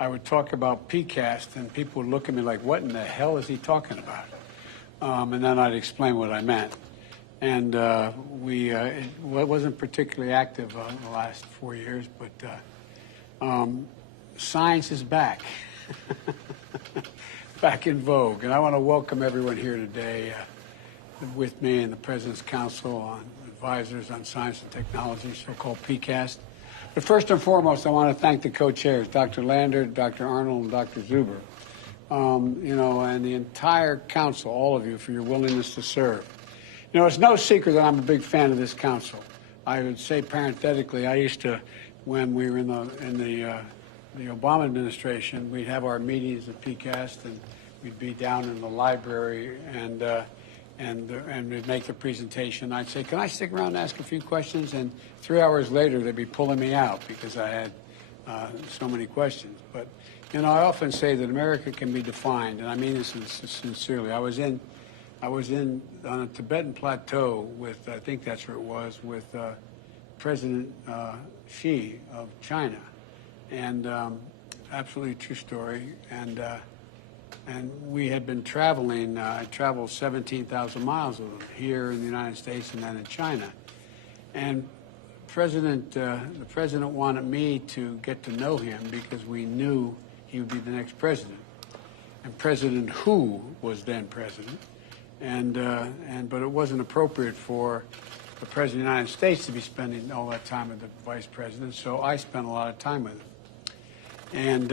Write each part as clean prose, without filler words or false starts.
I would talk about PCAST, and people would look at me like, what in the hell is he talking about? And then I'd explain what I meant. And it wasn't particularly active in the last 4 years, but science is back, back in vogue. And I want to welcome everyone here today with me in the President's Council on Advisors on Science and Technology, so-called PCAST. But first and foremost, I want to thank the co-chairs, Dr. Lander, Dr. Arnold, and Dr. Zuber, and the entire council, all of you, for your willingness to serve. You know, it's no secret that I'm a big fan of this council. I would say parenthetically, I used to, when we were in the Obama administration, we'd have our meetings at PCAST, and we'd be down in the library, and we'd make the presentation. I'd say, can I stick around and ask a few questions? And 3 hours later, they'd be pulling me out because I had so many questions. But, you know, I often say that America can be defined, and I mean this sincerely. I was on a Tibetan plateau with, I think that's where it was, with President Xi of China. And absolutely true story. And we had been traveling, I traveled 17,000 miles with him here in the United States and then in China. And the president wanted me to get to know him because we knew he would be the next president. And President Hu was then president. But it wasn't appropriate for the President of the United States to be spending all that time with the Vice President, so I spent a lot of time with him. And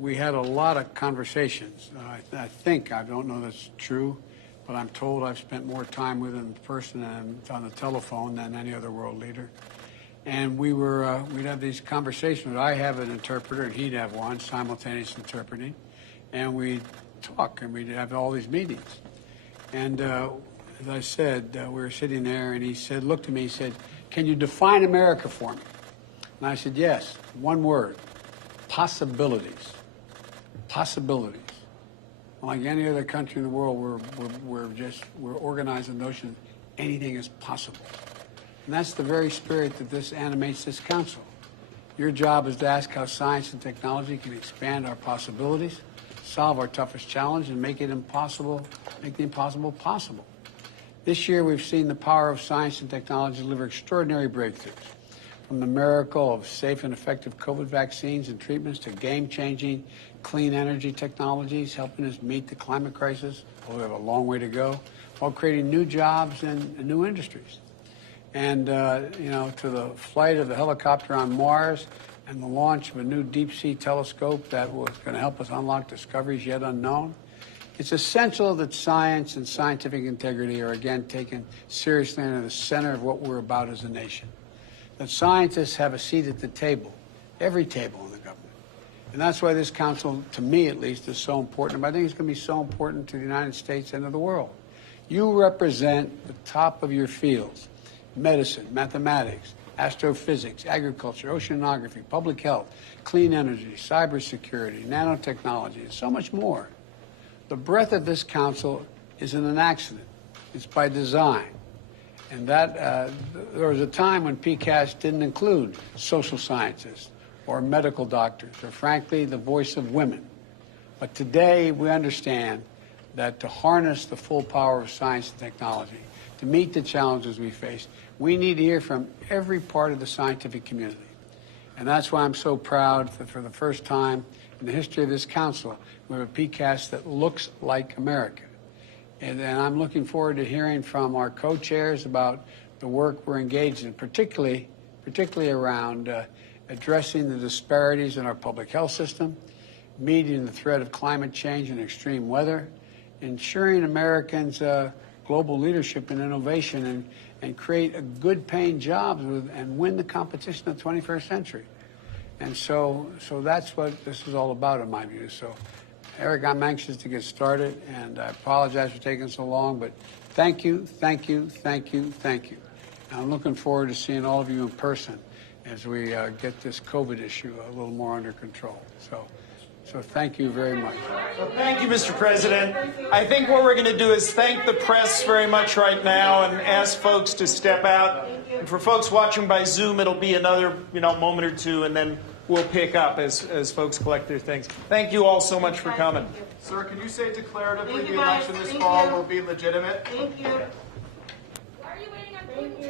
we had a lot of conversations. I think, I don't know that's true, but I'm told I've spent more time with him in person and on the telephone than any other world leader. And we'd have these conversations. I'd have an interpreter and he'd have one, simultaneous interpreting. And we'd talk and we'd have all these meetings. And as I said, we were sitting there and he said, looked at me, he said, can you define America for me? And I said, yes, one word, possibilities. Possibilities. Like any other country in the world, we're organized in the notion that anything is possible. And that's the very spirit that this animates this council. Your job is to ask how science and technology can expand our possibilities, solve our toughest challenge, and make the impossible possible. This year, we've seen the power of science and technology deliver extraordinary breakthroughs, from the miracle of safe and effective COVID vaccines and treatments to game-changing clean energy technologies, helping us meet the climate crisis. Well, we have a long way to go, while creating new jobs and new industries. And, to the flight of the helicopter on Mars and the launch of a new deep-sea telescope that was going to help us unlock discoveries yet unknown. It's essential that science and scientific integrity are again taken seriously and at the center of what we're about as a nation. That scientists have a seat at the table, every table in the government. And that's why this council, to me at least, is so important. But I think it's going to be so important to the United States and to the world. You represent the top of your fields: medicine, mathematics, astrophysics, agriculture, oceanography, public health, clean energy, cybersecurity, nanotechnology, and so much more. The breadth of this council isn't an accident. It's by design. And that there was a time when PCAST didn't include social scientists or medical doctors or, frankly, the voice of women. But today we understand that to harness the full power of science and technology, to meet the challenges we face, we need to hear from every part of the scientific community. And that's why I'm so proud that for the first time in the history of this council, we have a PCAST that looks like America. And I'm looking forward to hearing from our co-chairs about the work we're engaged in, particularly around addressing the disparities in our public health system, meeting the threat of climate change and extreme weather, ensuring Americans' global leadership and innovation, and create a good-paying jobs and win the competition of the 21st century. And so that's what this is all about, in my view. So, Eric, I'm anxious to get started, and I apologize for taking so long, but thank you, thank you, thank you, thank you. And I'm looking forward to seeing all of you in person as we get this COVID issue a little more under control. So thank you very much. Well, thank you, Mr. President. I think what we're going to do is thank the press very much right now and ask folks to step out. And for folks watching by Zoom, it'll be another moment or two, and then will pick up as folks collect their things. Thank you all so much for coming. Sir, can you say declaratively Thank the you, guys. election this Thank fall you. will be legitimate? Thank you. Why are you waiting on food?